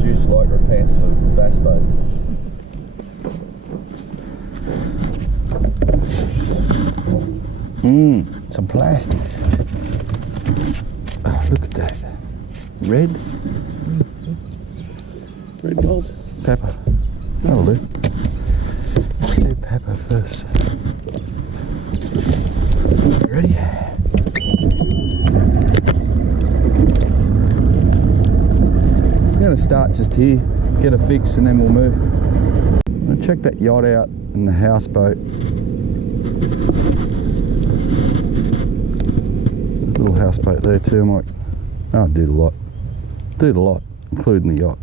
juice like repants for bass boats. Some plastics. Oh, look at that. Red Gold. pepper. That'll do. Let's do pepper first. Ready? I'm going to start just here, get a fix, and then we'll move. I'm going to check that yacht out and the houseboat. There's a little houseboat there too. I might, oh, do the lot. Do the lot, including the yacht.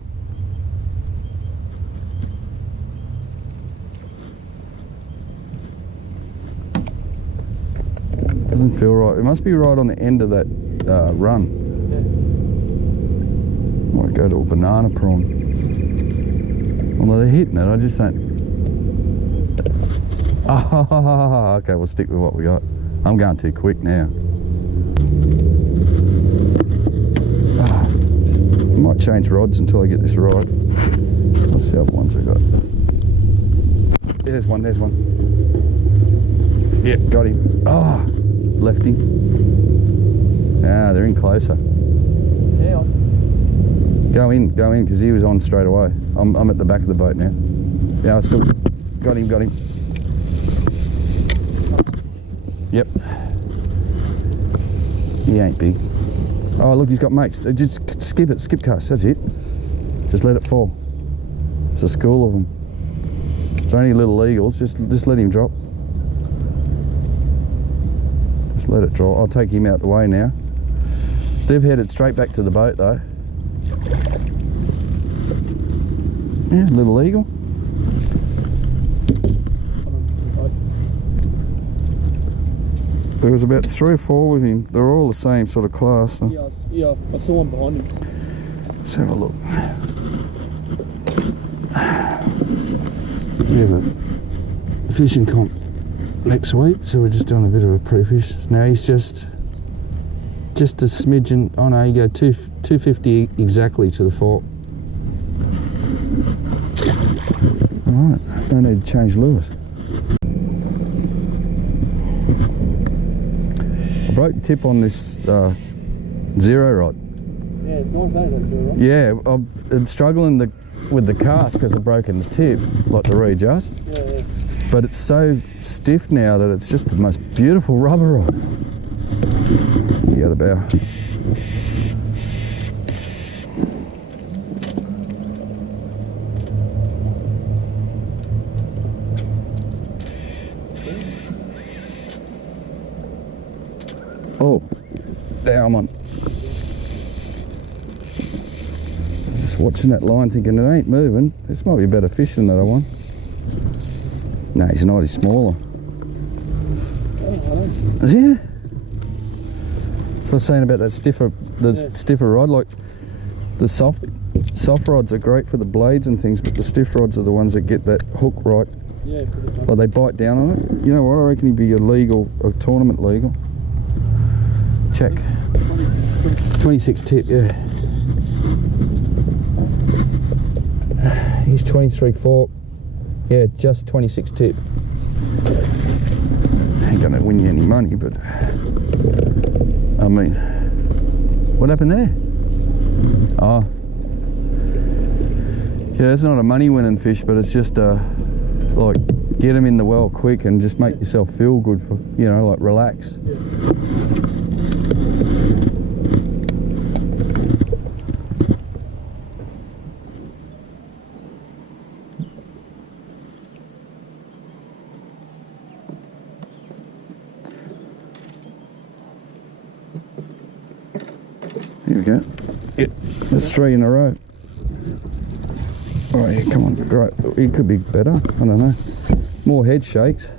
Doesn't feel right. It must be right on the end of that run. Might go to a banana prawn. Although they're hitting it, I just don't. Oh, okay, we'll stick with what we got. I'm going too quick now. Just I might change rods until I get this right. Let's see how other ones I got. There's one. Yeah, got him. Oh, left him. Ah, they're in closer. Yeah. Go in, because he was on straight away. I'm at the back of the boat now. Yeah, I still got him. Yep. He ain't big. Oh, look, he's got mates. Just skip cast, that's it. Just let it fall. It's a school of them. They're only little eagles, just let him drop. Just let it drop. I'll take him out the way now. They've headed straight back to the boat though. There's a little eagle. There was about 3 or 4 with him. They're all the same sort of class. So. Yeah, I saw one behind him. Let's have a look. We have a fishing comp next week, so we're just doing a bit of a pre-fish. Now he's just a smidgen. Oh no, you go 250 exactly to the fork. Alright, don't need to change lures. I broke the tip on this zero rod. Yeah, it's nice, ain't it, zero rod? Yeah, I'm struggling with the cast because I've broken the tip, like the readjust. Yeah. But it's so stiff now that it's just the most beautiful rubber rod. You got a bow. Oh, there I'm on. Just watching that line thinking it ain't moving. This might be a better fish than that other one. No, he's not, he's smaller. Yeah. That's what I was saying about that stiffer rod. Like the soft rods are great for the blades and things, but the stiff rods are the ones that get that hook right. Yeah. Like they bite down on it. You know what? I reckon he'd be a tournament legal. Check. 26 tip, yeah. He's 23 fork. Yeah, just 26 tip. Ain't gonna win you any money, but I mean, what happened there? Oh, yeah, it's not a money winning fish, but it's just like get them in the well quick and just make yourself feel good for, you know, like relax. Here we go. Yep, that's 3 in a row. Oh yeah, come on, great. It could be better, I don't know. More head shakes.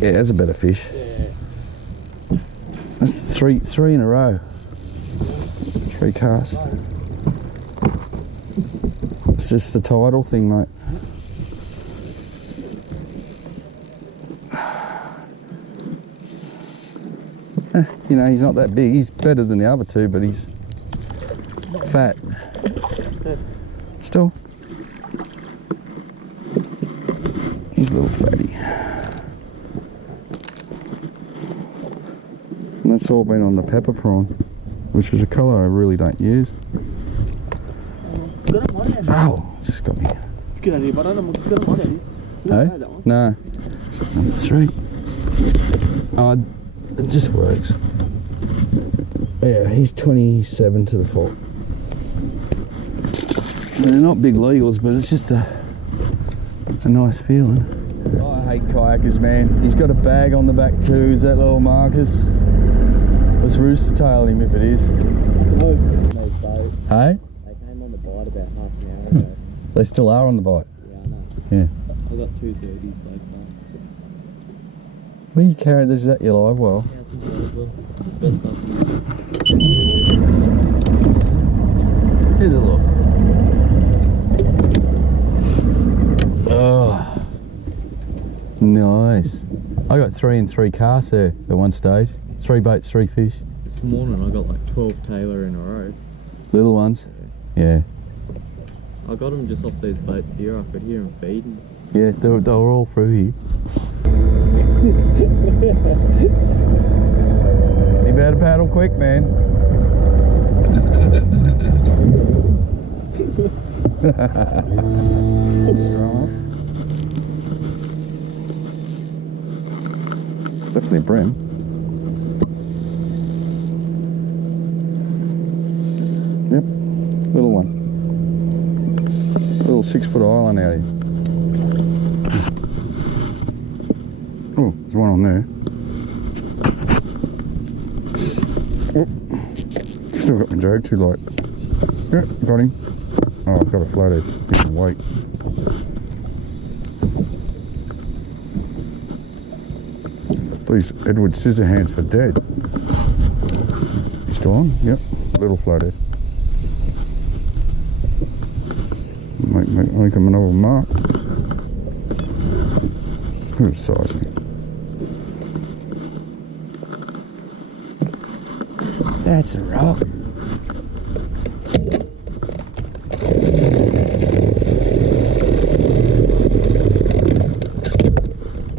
Yeah, that's a better fish. Yeah. That's three in a row. 3 casts. It's just the tidal thing, mate. You know, he's not that big. He's better than the other two, but he's fat. Still. He's a little fatty. And that's all been on the pepper prawn, which is a colour I really don't use. Oh, just got me. Get out of here, but I don't get him on it. Hey? No. Number 3. Oh, it just works. Yeah, he's 27 to the fault. They're not big legals, but it's just a nice feeling. Oh, I hate kayakers, man. He's got a bag on the back too. Is that little Marcus? Let's rooster tail him if it is. Hey? They came on the bite about half an hour ago. They still are on the bite. Yeah, I know. Yeah. I got 230 so far. What are you carrying? Is that your live well? Yeah, it's my live well. Best stuff. Here's a look. Oh, nice. I got 3 and 3 casts there at one stage. 3 baits, 3 fish. This morning I got like 12 tailor in a row. Little ones? Yeah. I got them just off these boats here. I could hear them feeding. Yeah, they were all through here. You better paddle quick, man. It's definitely a bream. Yep, little one. Little 6-foot island out here. Oh, there's one on there. Oh, still got my drag too light. Yeah, got him. Oh, I've got a floathead. He can wait. These Edward Scissorhands for dead. You still on? Yep. Little floathead. Make him another mark. Look at the size of him. That's a rock.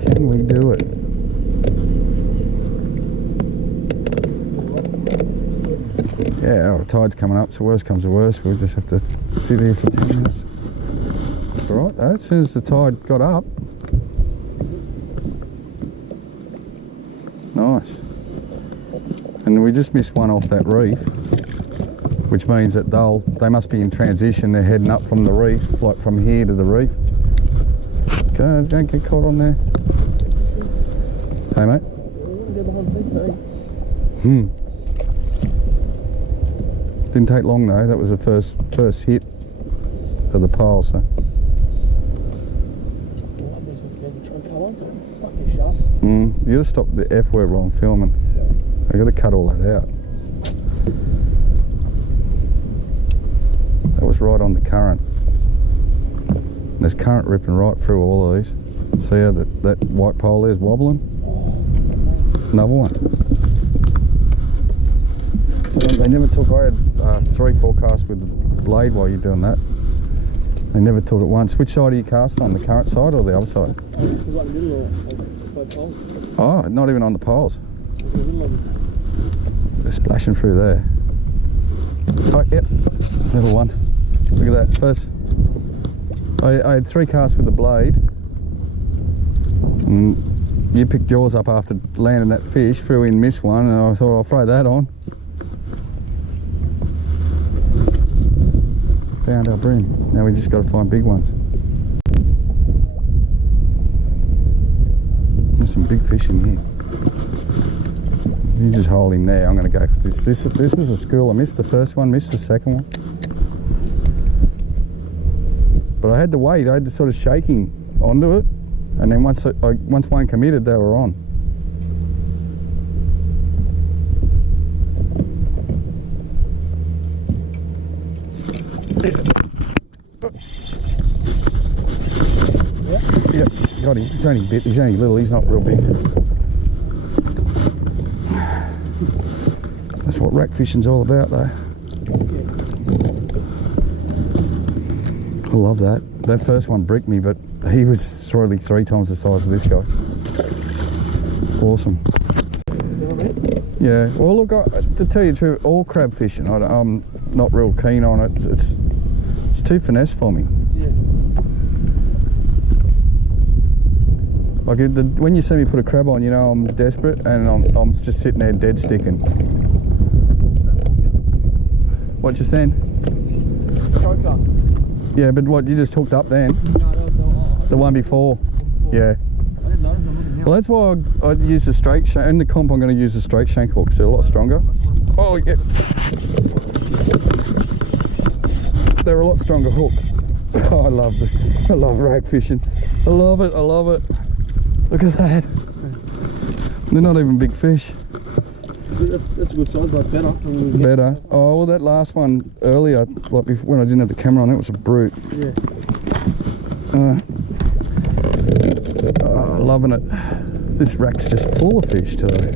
Can we do it? Yeah, our tide's coming up, so worst comes to worst, we'll just have to sit here for 10 minutes. It's alright though, as soon as the tide got up. Nice. And we just missed one off that reef, which means that they must be in transition. They're heading up from the reef, like from here to the reef. Don't get caught on there. Hey, mate. Didn't take long though. That was the first hit of the pile. So. You gotta stop the F word while I'm filming. I gotta cut all that out. That was right on the current. And there's current ripping right through all of these. See how that white pole there's wobbling? Another one. They never took, I had 3 casts with the blade while you're doing that. They never took it once. Which side are you casting on, the current side or the other side? Oh, not even on the poles. They're splashing through there. Oh, yep, little one. Look at that. First, I had 3 casts with the blade. And you picked yours up after landing that fish, threw in, missed one, and I thought I'll throw that on. Found our bream. Now we just got to find big ones. There's some big fish in here. You just hold him there. I'm going to go for this. This was a school. I missed the first one, missed the second one. But I had to wait. I had to sort of shake him onto it, and then once one committed, they were on. Yep, got him. He's only little, he's not real big. That's what rack fishing's all about though. I love that. That first one bricked me, but he was probably 3 times the size of this guy. It's awesome. Yeah, well look, to tell you the truth, all crab fishing, I'm not real keen on it. It's too finesse for me. Yeah. Like when you see me put a crab on, you know I'm desperate, and I'm just sitting there dead sticking. What you saying? Choker. Yeah, but what, you just hooked up then? No, The one before? Yeah. I didn't know. I'm looking now. Well, that's why I use the straight shank. In the comp, I'm going to use the straight shank hooks. They're a lot stronger. Oh, yeah. They're a lot stronger hook. Oh, I love rag fishing. I love it. I love it. Look at that. They're not even big fish. That's a good size, but better. Better. Oh, well, that last one earlier, like when I didn't have the camera on, it was a brute. Yeah. Oh, loving it. This rack's just full of fish today.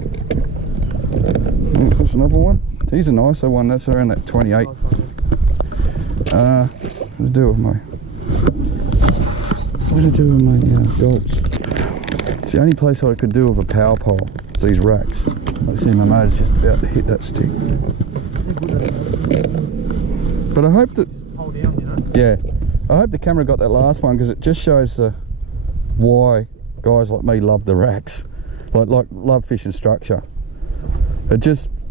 There's another one. He's a nicer one. That's around that 28. What to do with my gulps? It's the only place I could do with a power pole. It's these racks. I see my motor's just about to hit that stick. But I hope that. Hold down, you know? Yeah, I hope the camera got that last one, because it just shows why guys like me love the racks, like love fishing structure. I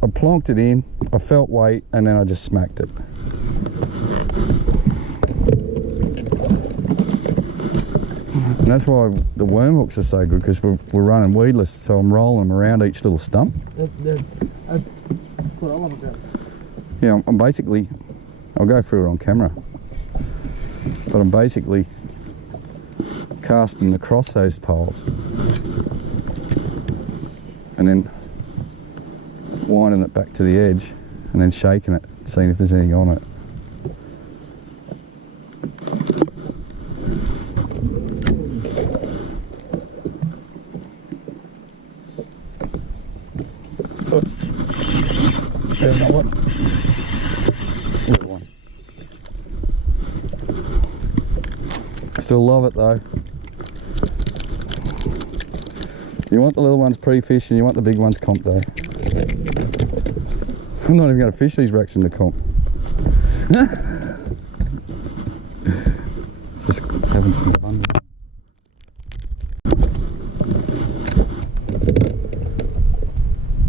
plonked it in, I felt weight, and then I just smacked it. And that's why the worm hooks are so good, because we're running weedless, so I'm rolling them around each little stump. That's what I love about it. Yeah, I'm basically, I'll go through it on camera, but I'm basically casting across those poles and then winding it back to the edge and then shaking it, seeing if there's anything on it. Oops. There's that one. Little one. Still love it though. You want the little ones pre-fish and you want the big ones comp day. I'm not even going to fish these racks in the comp. Just having some fun.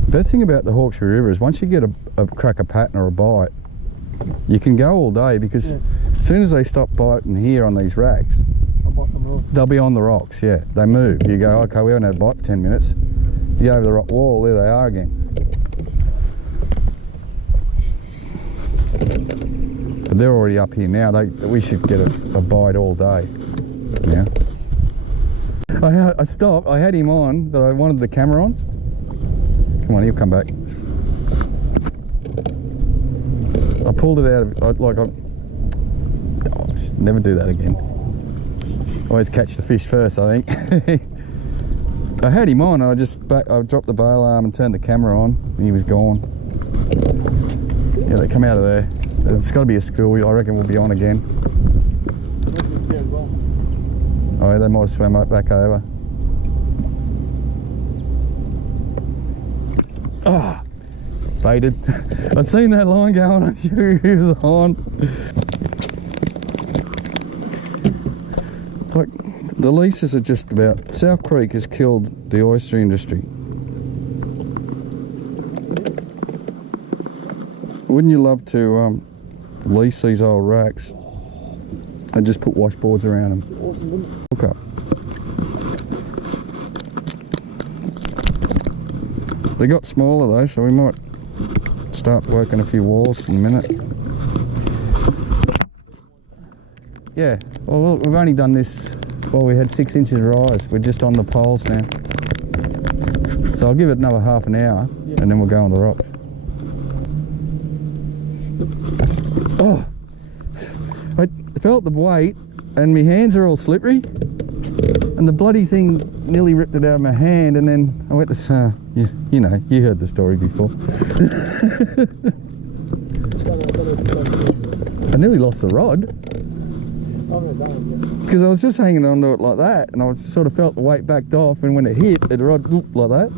The best thing about the Hawkesbury River is once you get a cracker pattern or a bite, you can go all day, because as soon as they stop biting here on these racks, they'll be on the rocks. Yeah, they move. You go, okay, we haven't had a bite for 10 minutes. You go over the rock wall, there they are again. But they're already up here now. We should get a bite all day now. I stopped. I had him on, but I wanted the camera on. Come on, he'll come back. I pulled it out of, never do that again. Always catch the fish first, I think. I had him on, and I dropped the bail arm and turned the camera on, and he was gone. Yeah, they come out of there. It's got to be a school. I reckon we'll be on again. Oh, they might have swam back over. Oh, baited. I'd seen that line going, I knew he was on. It's like, the leases are just about, South Creek has killed the oyster industry. Wouldn't you love to lease these old racks and just put washboards around them? Awesome, wouldn't it? Hook up. They got smaller though, so we might start working a few walls in a minute. Yeah, well, we've only done this, well, we had 6 inches rise. We're just on the poles now. So I'll give it another half an hour, and then we'll go on the rocks. Oh, I felt the weight, and my hands are all slippery, and the bloody thing nearly ripped it out of my hand, and then I went to, you know, you heard the story before. I nearly lost the rod. haven't done it yet. Because I was just hanging onto it like that, and I sort of felt the weight backed off, and when it hit, it rod like that.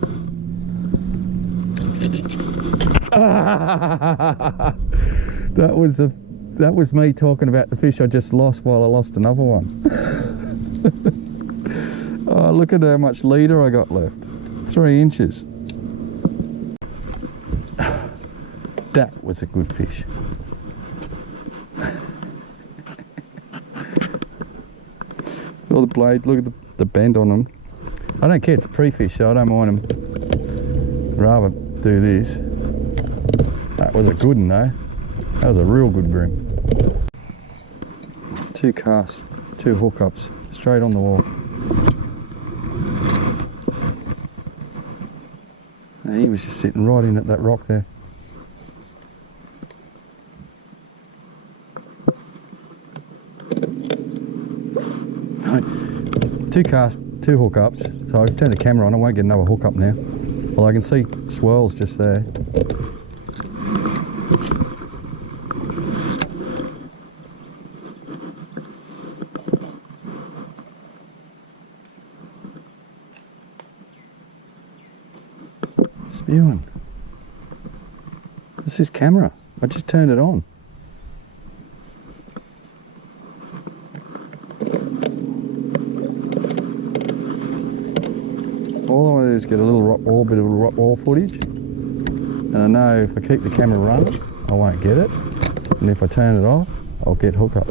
That was me talking about the fish I just lost while I lost another one. Oh, look at how much leader I got left. 3 inches. That was a good fish. All the blade, look at the bend on them. I don't care, it's a pre-fish, so I don't mind them. Rather do this. That was a good one though. That was a real good bream. 2 casts, 2 hookups, straight on the wall. And he was just sitting right in at that rock there. Right. 2 casts, 2 hookups. So I can turn the camera on, I won't get another hookup now. Well, I can see swirls just there. Spewing. This is camera. I just turned it on. All I want to do is get a little rock wall, bit of rock wall footage. And I know if I keep the camera running, I won't get it. And if I turn it off, I'll get hookup.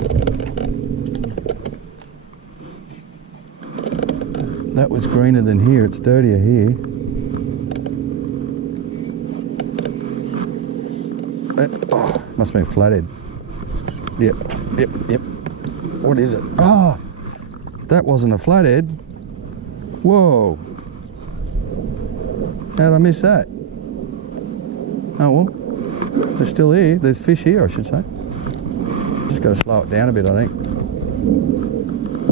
That was greener than here, it's dirtier here. Oh, must have been flathead. Yep. What is it? Oh, that wasn't a flathead. Whoa. How did I miss that? Oh well, they're still here. There's fish here, I should say. Just got to slow it down a bit, I think.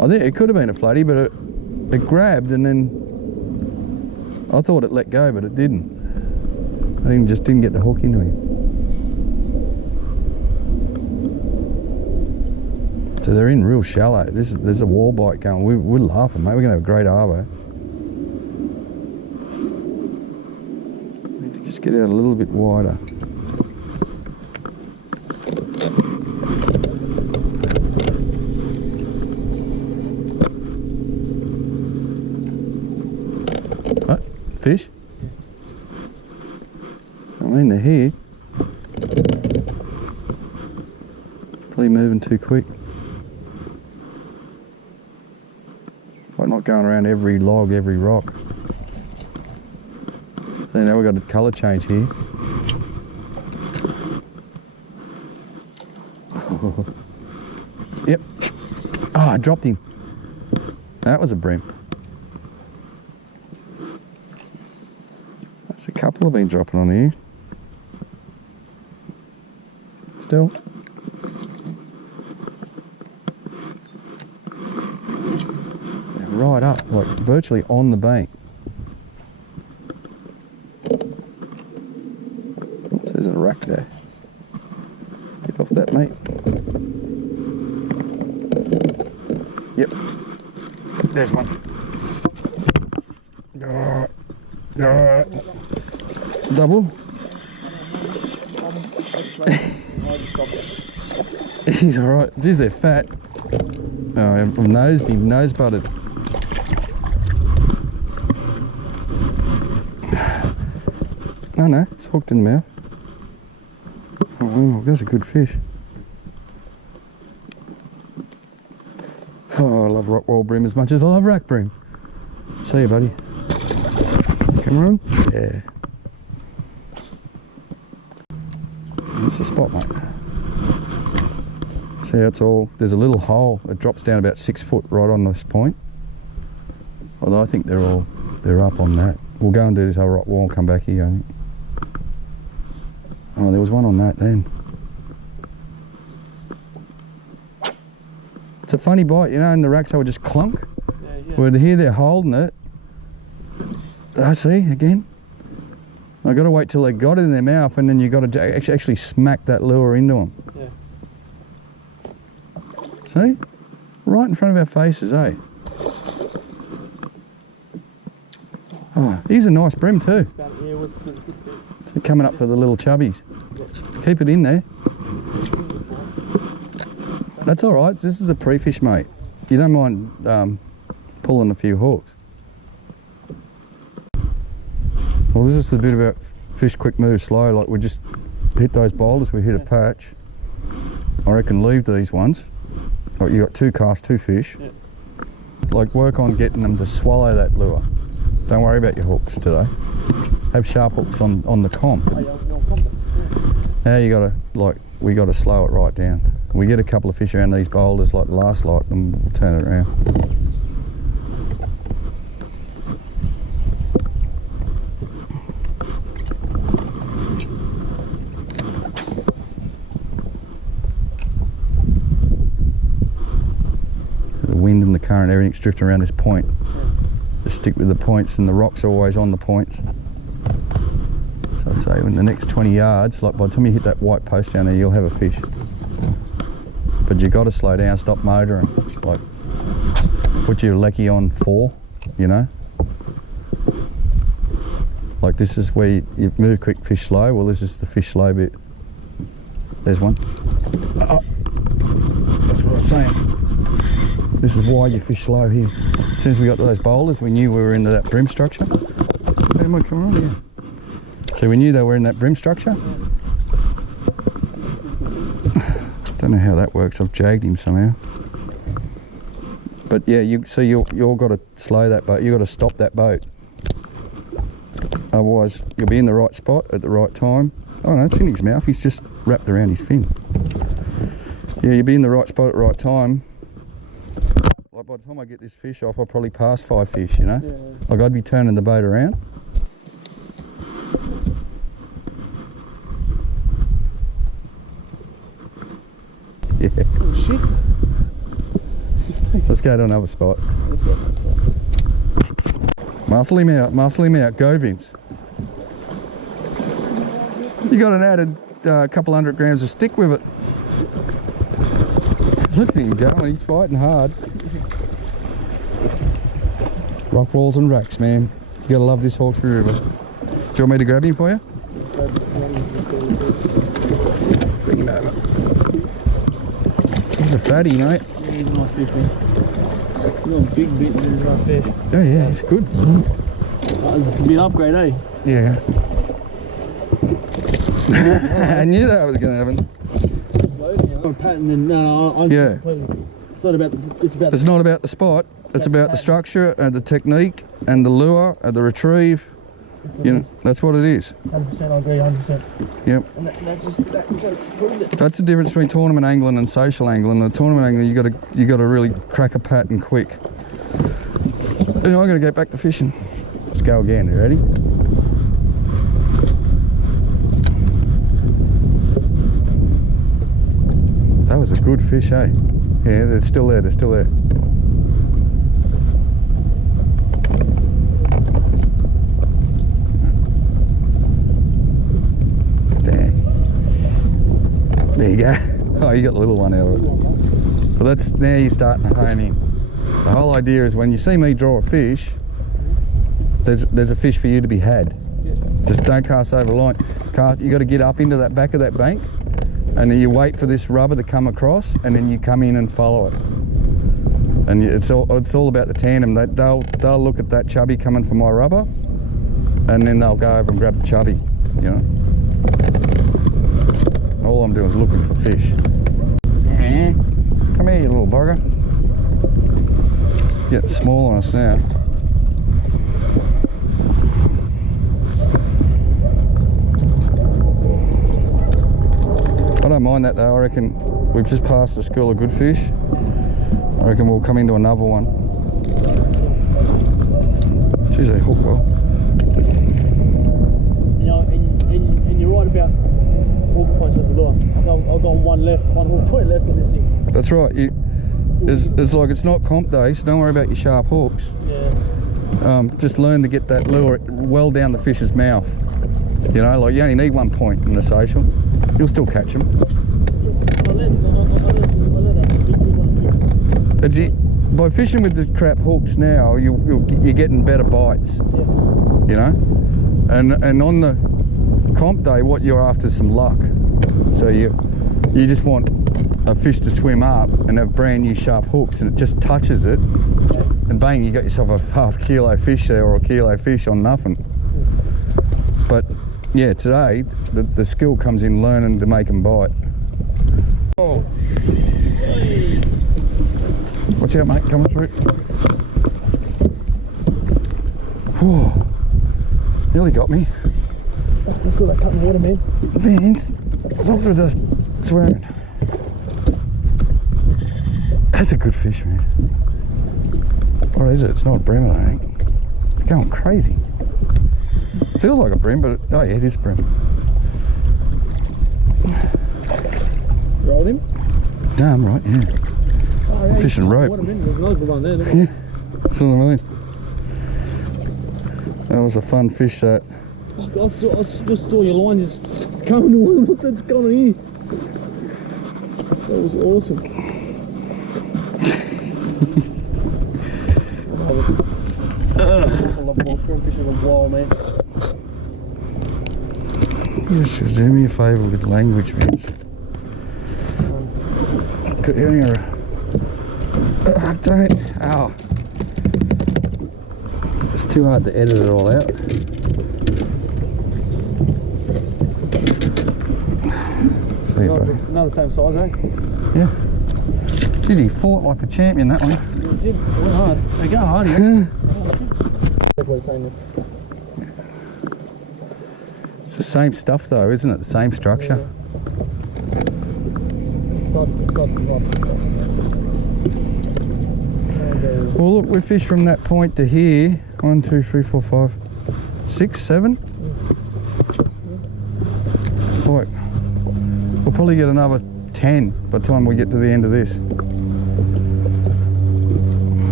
I think it could have been a flatty, but it grabbed and then I thought it let go, but it didn't. I think it just didn't get the hook into him. So they're in real shallow. There's a wall bite going. We're laughing, mate. We're gonna have a great arvo. Need to just get out a little bit wider. Oh, fish? I mean, they're here. Probably moving too quick. Like not going around every log, every rock. So now we've got a colour change here. Oh. Yep. Oh, I dropped him. That was a bream. That's a couple have been dropping on here. Still. Right up, like virtually on the bank. Oops, there's a rack there. Get off that, mate. Yep. There's one. Double. He's alright. Geez, they're fat. Oh, I've nosed him, nose butted. Oh no, it's hooked in the mouth. Oh wow, that's a good fish. Oh, I love rock wall bream as much as I love rack bream. See you, buddy. Camera on? Yeah. That's the spot, mate. See how it's all, there's a little hole. It drops down about 6 foot right on this point. Although I think they're up on that. We'll go and do this whole rock wall and come back here, I think. Oh, there was one on that then. It's a funny bite, you know, in the racks I would just clunk. Yeah. Where here they're holding it. I see, again. I got to wait till they got it in their mouth and then you got to actually smack that lure into them. Yeah. See? Right in front of our faces, eh? Oh, he's a nice bream too. It's about, yeah, what's the good bit? So coming up for the little chubbies. Keep it in there. That's all right. This is a pre-fish, mate. You don't mind pulling a few hooks. Well, this is the bit about fish quick, move slow. Like we just hit those boulders, we hit a patch. I reckon leave these ones. Like you got 2 casts, 2 fish. Yeah. Like work on getting them to swallow that lure. Don't worry about your hooks today. Have sharp hooks on the comp. Oh, you're on combat. Now you gotta, like, we gotta slow it right down. We get a couple of fish around these boulders like the last lot and we'll turn it around. The wind and the current, everything's drifting around this point. Just stick with the points, and the rocks are always on the points. So I'd say in the next 20 yards, like by the time you hit that white post down there, you'll have a fish. But you got to slow down, stop motoring. Like put your lecky on 4, you know. Like this is where you move quick, fish slow. Well, this is the fish slow bit. There's one. Oh, that's what I was saying. This is why you fish slow here. As soon as we got to those boulders, we knew we were into that bream structure. Hey, am I coming on here? So we knew they were in that bream structure. Don't know how that works. I've jagged him somehow. But yeah, you all got to slow that boat. You got to stop that boat. Otherwise, you'll be in the right spot at the right time. Oh no, it's in his mouth. He's just wrapped around his fin. Yeah, you'll be in the right spot at the right time. Like by the time I get this fish off, I'll probably pass 5 fish, you know? Yeah. Like I'd be turning the boat around. Yeah. Oh shit. Let's go to another spot. Let's go. Muscle him out, go Vince. You got an added couple 100 grams of stick with it. Look at him going, he's fighting hard. Rock walls and racks, man. You gotta love this Hawkesbury River. Do you want me to grab him for you? Bring him over. He's a fatty, mate. Yeah, he's a nice fish, man. He's got a big bit, but he's a nice fish. Oh yeah, he's good. That was a bit upgrade, eh? Yeah. I knew that was gonna happen. I'm patting and Yeah. It's not about the, It's not about the spot. It's about the structure and the technique and the lure and the retrieve. You know, that's what it is. 100%, I agree, 100%. Yep. And that just proved it. That's the difference between tournament angling and social angling. The tournament angling, you got to really crack a pattern quick. You know, I'm going to get back to fishing. Let's go again. You ready? That was a good fish, eh? Yeah, they're still there. They're still there. There you go. Oh, you got the little one out of it. But that's, now you're starting to hone in. The whole idea is when you see me draw a fish, there's a fish for you to be had. Yeah. Just don't cast over the line. You got to get up into that back of that bank, and then you wait for this rubber to come across, and then you come in and follow it. And it's all about the tandem. They'll look at that chubby coming for my rubber, and then they'll go over and grab the chubby. You know. All I'm doing is looking for fish. Come here, you little bugger. Getting small on us now. I don't mind that though. I reckon we've just passed the school of good fish. I reckon we'll come into another one. Geez, they hook well. You know, and you're right about hook points at the lure. I've got one hook point left on this thing. That's right. It's like it's not comp day, so don't worry about your sharp hooks. Yeah. Just learn to get that lure well down the fish's mouth. You know, like you only need 1 point in the social. You'll still catch them. I let that big one here. By fishing with the crap hooks now, you're getting better bites. Yeah. You know, and on the comp day, what you're after is some luck. So you just want a fish to swim up and have brand new sharp hooks, and it just touches it, and bang, you got yourself a half kilo fish there or a kilo fish on nothing. But yeah, today the skill comes in learning to make them bite. Oh. Watch out, mate, coming through. Whew. Nearly got me. I saw that cut in the water, man. Vince, stop with us swearing. That's a good fish, man. What is it? It's not a bream, I think. It's going crazy. Feels like a bream, but oh yeah, it is a bream. Rolled him? No, I'm right, yeah. Oh, yeah, Fishing rope. What a minute, there's another good one there. Yeah, saw what I mean. That was a fun fish, that. I just saw your line just coming towards what that's going on here. That was awesome. I love fishing a while, man. You should do me a favour with language, man. Don't. Ow. It's too hard to edit it all out. See you, buddy. Another same size, eh? Yeah. Geez, he fought like a champion, that one. It did. It went hard. They go hard here. It's the same stuff though, isn't it? The same structure. Yeah. Well, look, we fished from that point to here. 1, 2, 3, 4, 5, 6, 7. It's like we'll probably get another 10 by the time we get to the end of this.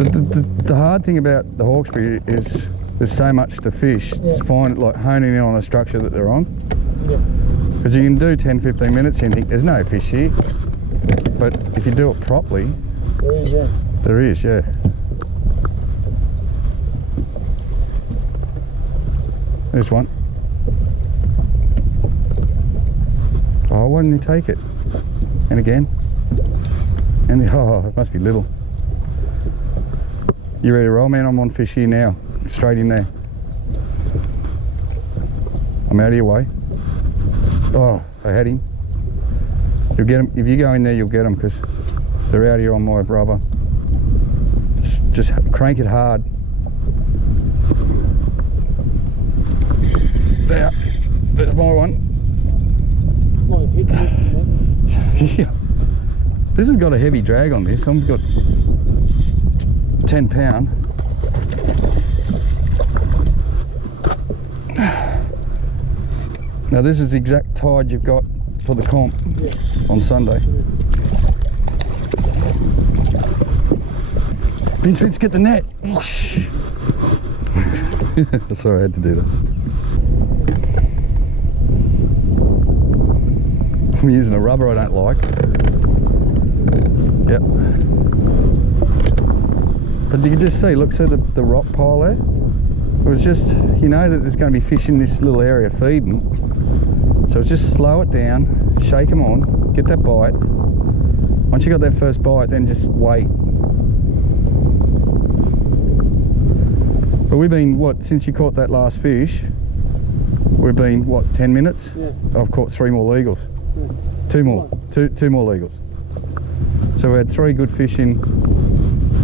The hard thing about the Hawkesbury is there's so much to fish. Yeah. It's fine, like honing in on a structure that they're on. Yeah. Because you can do 10-15 minutes here and think there's no fish here. But if you do it properly, There is, yeah. there is, yeah. There's one. Oh, why didn't he take it? And again. And oh, it must be little. You ready to roll, man? I'm on fish here now. Straight in there. I'm out of your way. Oh, I had him. You'll get him. If you go in there, you'll get them because they're out here on my rubber. Just crank it hard. There. There's my one. Yeah. This has got a heavy drag on this. I've got 10 pound. Now this is the exact tide you've got for the comp on Sunday. Vince, get the net. Whoosh. Sorry, I had to do that. I'm using a rubber I don't like. Yep. But you can just see, look, see the rock pile there? It was just, you know that there's going to be fish in this little area feeding. So it's just slow it down, shake them on, get that bite. Once you got that first bite, then just wait. But we've been, what, since you caught that last fish, we've been, what, 10 minutes? Yeah. I've caught 3 more legals. Yeah. 2 more, two more legals. So we had 3 good fish in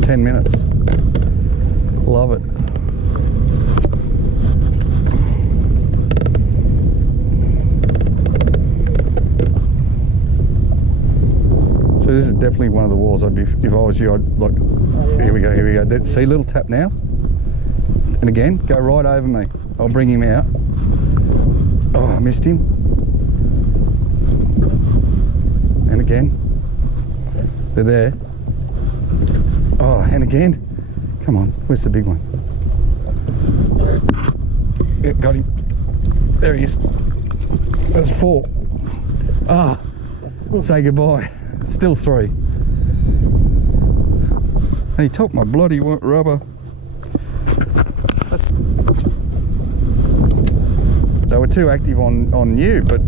10 minutes. Love it. So this is definitely one of the walls I'd be, if I was you, I'd like, here we go. See, little tap now. And again, go right over me. I'll bring him out. Oh, I missed him. And again. They're there. Oh, and again. Come on, where's the big one? Yeah, got him. There he is. That's 4. Ah, say goodbye. Still 3. And he took my bloody rubber. They were too active on you, but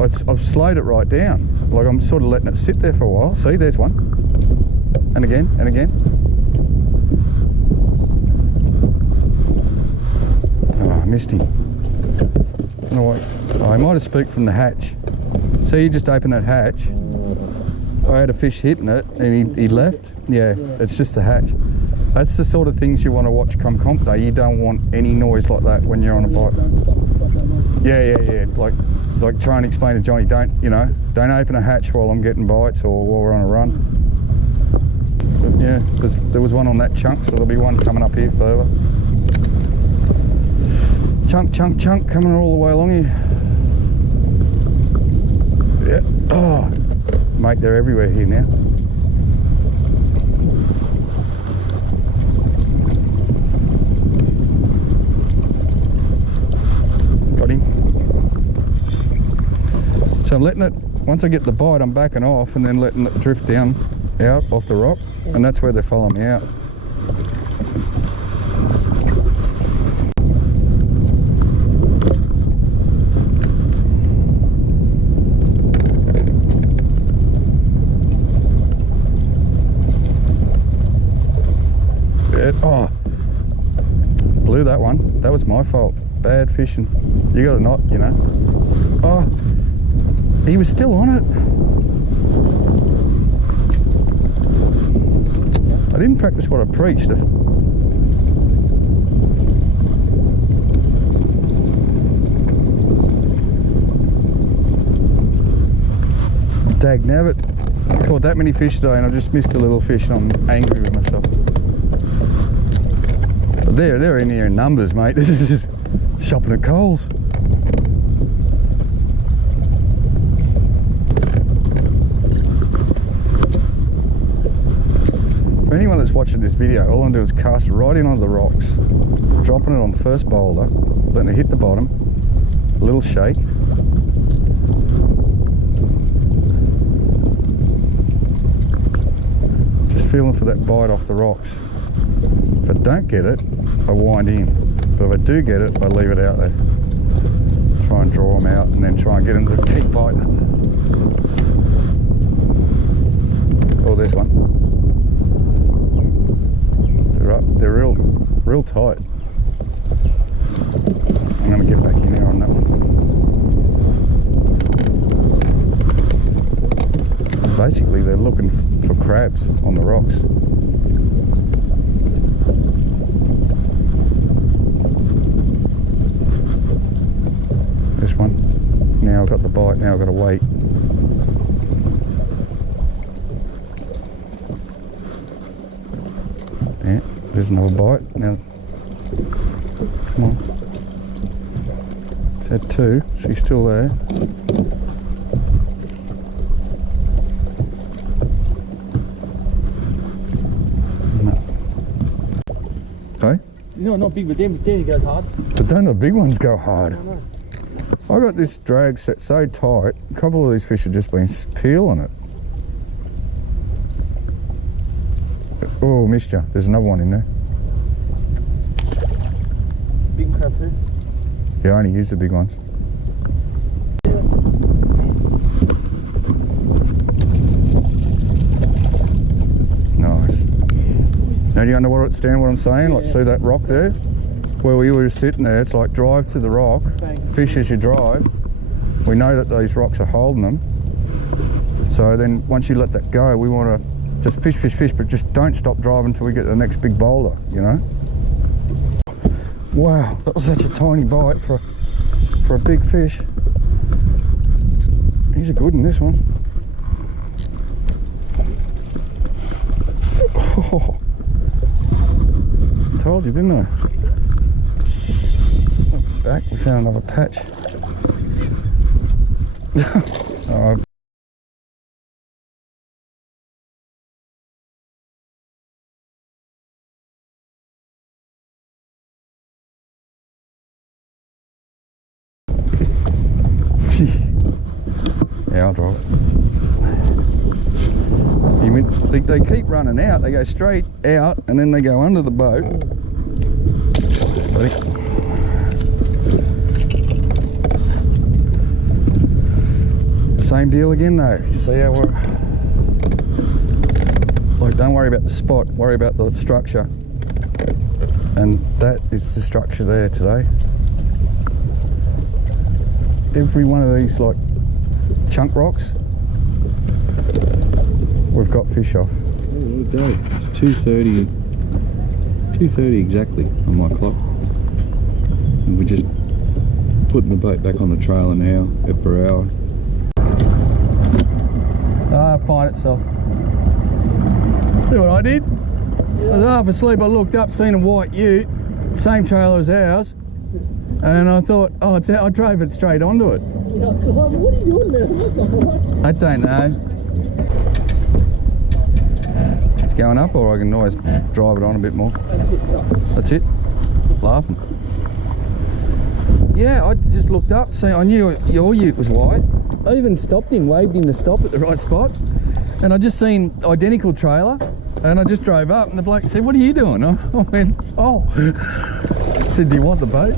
I've slowed it right down. Like I'm sort of letting it sit there for a while. See, there's one. And again, and again. Oh, I missed him. Oh, I might have spooked from the hatch. So you just open that hatch. I had a fish hitting it and he left. Yeah, it's just the hatch. That's the sort of things you want to watch come comp day. You don't want any noise like that when you're on a bite. Yeah. Like try and explain to Johnny, don't open a hatch while I'm getting bites or while we're on a run. But yeah, there was one on that chunk, so there'll be one coming up here further. Chunk, coming all the way along here. Yeah. Oh, mate, they're everywhere here now. Got him. So I'm letting it, once I get the bite, I'm backing off and then letting it drift down out off the rock, and that's where they're following me out. Oh, blew that one. That was my fault. Bad fishing. You got a knot, you know. Oh, he was still on it. I didn't practice what I preached. Dag nabbit. I caught that many fish today and I just missed a little fish and I'm angry with myself. But they're in here in numbers, mate. This is just shopping at Coles. For anyone that's watching this video, all I'm doing is cast it right in onto the rocks, dropping it on the first boulder, letting it hit the bottom, a little shake. Just feeling for that bite off the rocks. If I don't get it, I wind in. But if I do get it, I leave it out there. Try and draw them out and then try and get them to keep biting it. Oh, there's one. They're up. They're real tight. I'm going to get back in there on that one. Basically, they're looking for crabs on the rocks. This one. Now I've got the bite, now I've got to wait. Yeah, there's another bite. Now, come on. It's had 2, so he's still there. No. Hey? No, not big, but then he goes hard. But don't the big ones go hard? I know. I got this drag set so tight, a couple of these fish have just been peeling it. Oh, missed ya. There's another one in there. It's a big crab too. Yeah, I only use the big ones. Nice. Now do you understand what I'm saying? Like, see that rock there? Where we were sitting there, it's like drive to the rock, Bang. fish as you drive. We know that these rocks are holding them. So then once you let that go, we want to just fish, but just don't stop driving until we get to the next big boulder, you know? Wow, that was such a tiny bite for a big fish. He's a good one, this one. Oh, told you, didn't I? Back, we found another patch. Oh. Yeah, I'll draw it. mean, they keep running out. They go straight out and then they go under the boat. Same deal again though. See how we're... Like, don't worry about the spot, worry about the structure. And that is the structure there today. Every one of these like chunk rocks, we've got fish off. Oh, what a day. It's 2:30. 2:30 exactly on my clock. And we're just putting the boat back on the trailer now, per hour. Ah, find itself. See what I did? I was half asleep, I looked up, seen a white ute, same trailer as ours, and I thought, oh, it's out. I drove it straight onto it. Yeah, so what are you doing there? That's not right. I don't know. It's going up, or I can always drive it on a bit more. That's it. That's it. Laughing. Yeah, I just looked up, see, I knew your ute was white. I even stopped him, waved him to stop at the right spot, and I just seen identical trailer, and I just drove up, and the bloke said, "What are you doing?" I went, "Oh." I said, "Do you want the boat?"